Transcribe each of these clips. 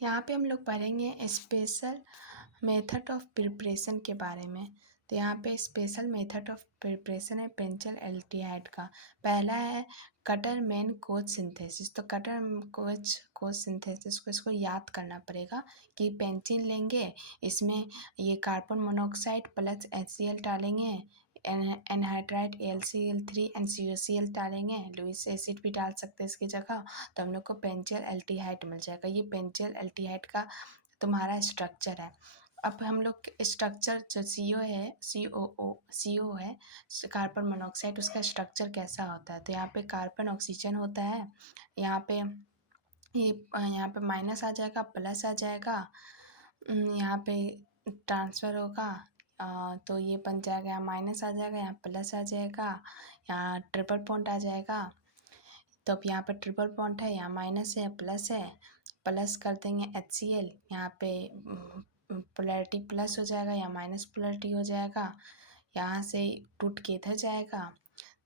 यहाँ पे हम लोग पढ़ेंगे स्पेशल मेथड ऑफ प्रिपरेशन के बारे में। तो यहाँ पे स्पेशल मेथड ऑफ प्रिपरेशन है पेंसिल एल्डिहाइड का। पहला है कटरमैन कोच सिंथेसिस। तो कोच सिंथेसिस को इसको याद करना पड़ेगा कि पेंसिल लेंगे, इसमें ये कार्बन मोनोऑक्साइड प्लस HCl डालेंगे, एनहाइड्राइड AlCl3 NaCl डालेंगे, लुईस एसिड भी डाल सकते हैं इसकी जगह, तो हम लोग को पेंसिल एल्डिहाइड मिल जाएगा। ये पेंसिल एल्डिहाइड का तुम्हारा स्ट्रक्चर है। अब हम लोग स्ट्रक्चर जो CO है, CO है कार्बन मोनोऑक्साइड, उसका स्ट्रक्चर कैसा होता है। तो यहाँ पे कार्बन ऑक्सीजन होता है, यहाँ पे माइनस आ जाएगा, प्लस आ जाएगा, यहाँ पे ट्रांसफ़र होगा, तो ये बन जाएगा, यहाँ माइनस आ जाएगा, यहाँ प्लस आ जाएगा, यहाँ ट्रिपल बॉन्ड आ जाएगा। तो अब यहाँ पे ट्रिपल बॉन्ड है, यहाँ माइनस है, प्लस कर देंगे HCl, यहाँ पे पोलैरिटी प्लस हो जाएगा, यहाँ माइनस पोलैरिटी हो जाएगा, यहाँ से टूट के इधर जाएगा।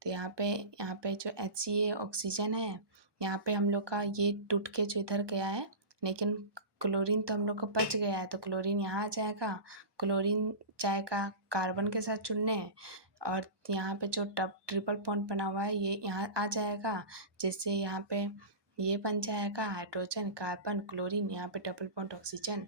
तो यहाँ पे जो HCl ऑक्सीजन है, यहाँ पे हम लोग का ये टूट के जो इधर गया है, लेकिन क्लोरीन तो हम लोग का बच गया है, तो क्लोरीन यहाँ आ जाएगा, क्लोरीन जाएगा कार्बन के साथ जुड़ने, और यहाँ पे जो ट्रिपल बॉन्ड बना हुआ है ये यहाँ आ जाएगा, जिससे यहाँ पे ये बन जाएगा हाइड्रोजन कार्बन क्लोरीन, यहाँ पे डबल बॉन्ड ऑक्सीजन,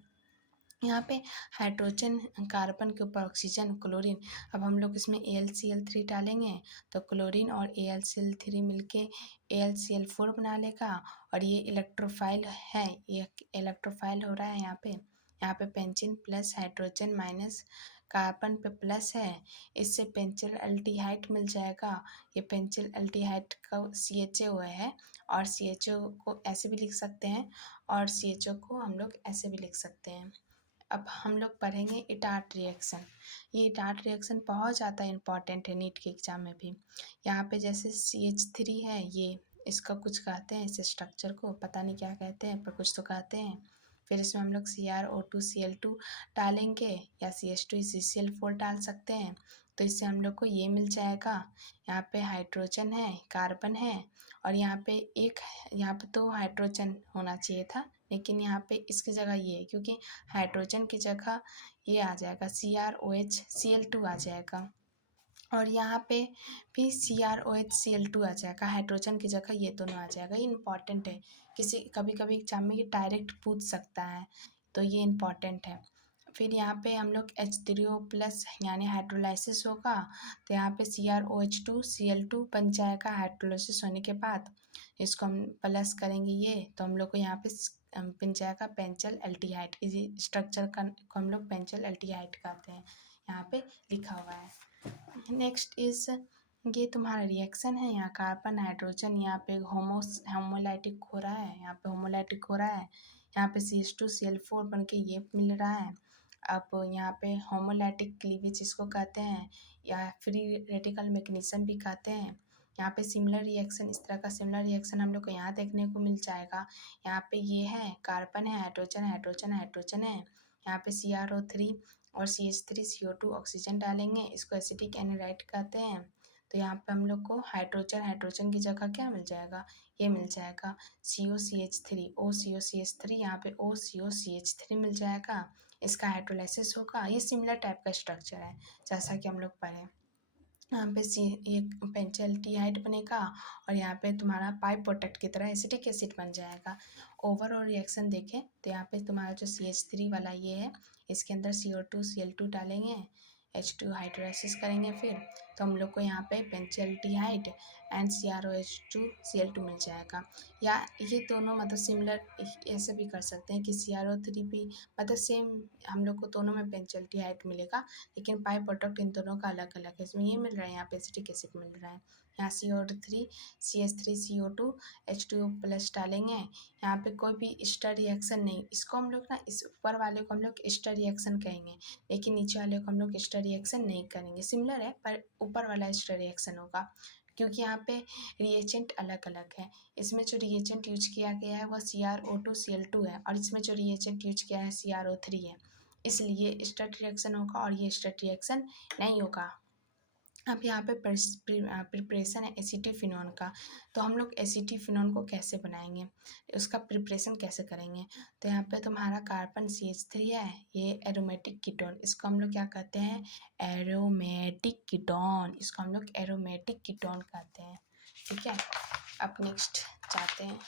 यहाँ पे हाइड्रोजन कार्बन के ऊपर ऑक्सीजन क्लोरीन। अब हम लोग इसमें AlCl3 डालेंगे, तो क्लोरीन और AlCl3 मिलके AlCl4 बना लेगा, और ये इलेक्ट्रोफाइल है, ये इलेक्ट्रोफाइल हो रहा है यहाँ पे pencil plus hydrogen minus carbon पे प्लस है, इससे पेंसिल एल्डिहाइड मिल जाएगा। ये पेंसिल एल्डिहाइड का CHO है, और CHO को ऐसे भी लिख सकते हैं, और CHO को हम लोग ऐसे भी लिख सकते हैं। अब हम लोग पढ़ेंगे इटार्ट रिएक्शन। ये इटार्ट रिएक्शन बहुत ज़्यादा इम्पॉर्टेंट है नीट के एग्ज़ाम में भी। यहाँ पे जैसे CH3 है, ये इसका कुछ कहते हैं, इस स्ट्रक्चर को पता नहीं क्या कहते हैं, पर कुछ तो कहते हैं। फिर इसमें हम लोग CrO2Cl2 डालेंगे, या CH2CCl4 डाल सकते हैं, तो इससे हम लोग को ये मिल जाएगा। यहाँ पे हाइड्रोजन है, कार्बन है, और यहाँ पे तो हाइड्रोजन होना चाहिए था, लेकिन यहाँ पे इसकी जगह ये है, क्योंकि हाइड्रोजन की जगह ये आ जाएगा CrOHCl2 आ जाएगा, और यहाँ पे भी CrOHCl2 आ जाएगा, हाइड्रोजन की जगह ये दोनों आ जाएगा। ये इंपॉर्टेंट है, कभी कभी एग्जाम में ये डायरेक्ट पूछ सकता है, तो ये इंपॉर्टेंट है। फिर यहाँ पे हम लोग H3O+ यानी हाइड्रोलाइसिस होगा, तो यहाँ पे CrOH2Cl2 बन जाएगा हाइड्रोलाइसिस होने के बाद। इसको हम प्लस करेंगे ये, तो हम लोग को यहाँ पे बन जाएगा पेंसिल एल्डिहाइड। इसी स्ट्रक्चर को हम लोग पेंसिल एल्डिहाइड कहते हैं, यहाँ पे लिखा हुआ है। नेक्स्ट इज ये तुम्हारा रिएक्शन है, यहाँ कार्बन हाइड्रोजन, यहाँ पे होमोलाइटिक हो रहा है, यहाँ पे होमोलाइटिक हो रहा है, यहाँ पे CH2Cl4 बन के ये मिल रहा है। अब यहाँ पे होमोलाइटिक क्लीवेज इसको कहते हैं, या फ्री रेडिकल मैग्नीशियम भी कहते हैं। यहाँ पे सिमिलर रिएक्शन, इस तरह का सिमिलर रिएक्शन हम लोग को यहाँ देखने को मिल जाएगा। यहाँ पे ये है कार्बन है, हाइड्रोजन है, यहाँ पे CrO3 और CH3CO2 ऑक्सीजन डालेंगे, इसको एसिटिक एनहाइड्राइड कहते हैं। तो यहाँ पे हम लोग को हाइड्रोजन की जगह क्या मिल जाएगा, ये मिल जाएगा COCH3, OCOCH3, यहाँ पे OCOCH3 मिल जाएगा, इसका हाइड्रोलाइसिस होगा। ये सिमिलर टाइप का स्ट्रक्चर है जैसा कि हम लोग पढ़े। यहाँ पे ये पेंसिल एल्डिहाइड बनेगा, और यहाँ पे तुम्हारा पाई प्रोडक्ट की तरह एसिटिक एसिड बन जाएगा। ओवरऑल रिएक्शन देखें तो यहाँ पे तुम्हारा जो CH3 वाला ये है, इसके अंदर CO2Cl2 डालेंगे, H2 हाइड्रोलाइसिस करेंगे, फिर तो हम लोग को यहाँ पे पेंसिल एल्डिहाइड एंड CrOH2Cl2 मिल जाएगा। या ये दोनों मतलब सिमिलर ऐसे भी कर सकते हैं कि CrO3 भी मतलब सेम हम लोग को दोनों में पेंसिल एल्डिहाइड मिलेगा, लेकिन पाई प्रोडक्ट इन दोनों का अलग अलग है। इसमें ये मिल रहा है, यहाँ पे एसिटिक एसिड मिल रहा है, यहाँ CO3 CH3CO2 H2O+ डालेंगे। यहाँ पे कोई भी स्टर रिएक्शन नहीं, इसको हम लोग ना, इस ऊपर वाले को हम लोग स्टर रिएक्शन कहेंगे, लेकिन नीचे वाले को हम लोग स्टर रिएक्शन नहीं करेंगे। सिमिलर है पर ऊपर वाला स्टर रिएक्शन होगा, क्योंकि यहाँ पे रिएजेंट अलग अलग है। इसमें जो रिएजेंट यूज किया गया है वह CrO2Cl2 है, और इसमें जो रिएजेंट यूज किया है CrO3 है, इसलिए स्टर्ट रिएक्शन होगा और ये स्टर्ट रिएक्शन नहीं होगा। अब यहाँ पे प्रिपरेशन है एसिटिफिनॉन का। तो हम लोग एसिटिफिनॉन को कैसे बनाएंगे, उसका प्रिपरेशन कैसे करेंगे। तो यहाँ पे तुम्हारा कार्बन CH3 है, ये एरोमेटिक कीटोन, इसको हम लोग क्या कहते हैं, एरोमेटिक कीटोन, इसको हम लोग एरोमेटिक कीटोन कहते हैं। ठीक है, अब नेक्स्ट जाते हैं।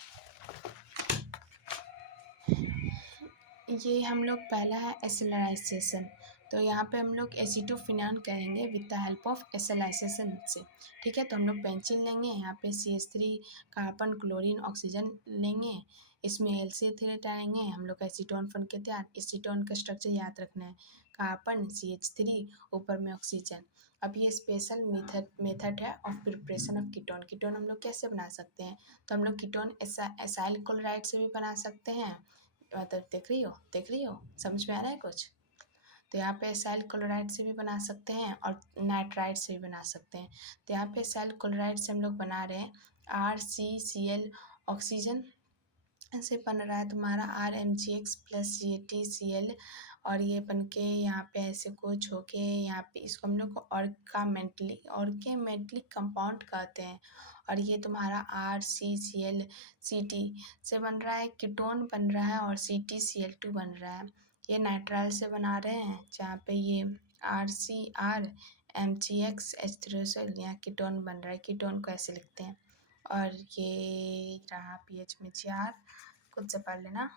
ये हम लोग पहला है एसिलराइजेशन। तो यहाँ पे हम लोग एसिटोफिनॉन कहेंगे विद द हेल्प ऑफ एसिलाइजेशन से। ठीक है, तो हम लोग पेंसिल लेंगे, यहाँ पे CH3 कार्बन क्लोरीन ऑक्सीजन लेंगे, इसमें LCA3 डालेंगे, हम लोग का एसीटोन बन के तैयार। एसीटोन का स्ट्रक्चर याद रखना है, कार्बन CH3 ऊपर में ऑक्सीजन। अब ये स्पेशल मेथड है of preparation of ketone. Ketone हम लोग कैसे बना सकते हैं, तो हम लोग कीटोन एसाइल क्लोराइड से भी बना सकते हैं, मतलब देख रही हो, समझ में आ रहा है कुछ। तो यहाँ पे एसाइल क्लोराइड से भी बना सकते हैं और नाइट्राइड से भी बना सकते हैं। तो यहाँ पे एसाइल क्लोराइड से हम लोग बना रहे हैं RCCl ऑक्सीजन से बन रहा है तुम्हारा RMgX प्लस CaTCl, और ये बन के यहाँ पे ऐसे कुछ होके यहाँ पे इसको हम लोग को ऑर्गेमेटलिक कंपाउंड कहते हैं। और ये तुम्हारा RCCl से बन रहा है, कीटोन बन रहा है, और CtCl2 बन रहा है। ये नाइट्राइल से बना रहे हैं, जहाँ पे ये RCrMgX H3 यहाँ कीटोन बन रहा है। कीटोन को ऐसे लिखते हैं। और ये रहा pH में 4, खुद से पढ़ लेना।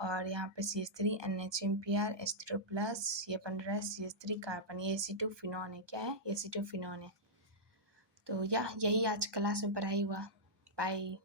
और यहाँ पे CH3 NHMPr H3+, ये बन रहा है CH3 कार्बन, ये एसिटोफिनॉन है। क्या है, एसिटोफिनॉन है। तो यही आज क्लास में पढ़ाई हुआ। बाय।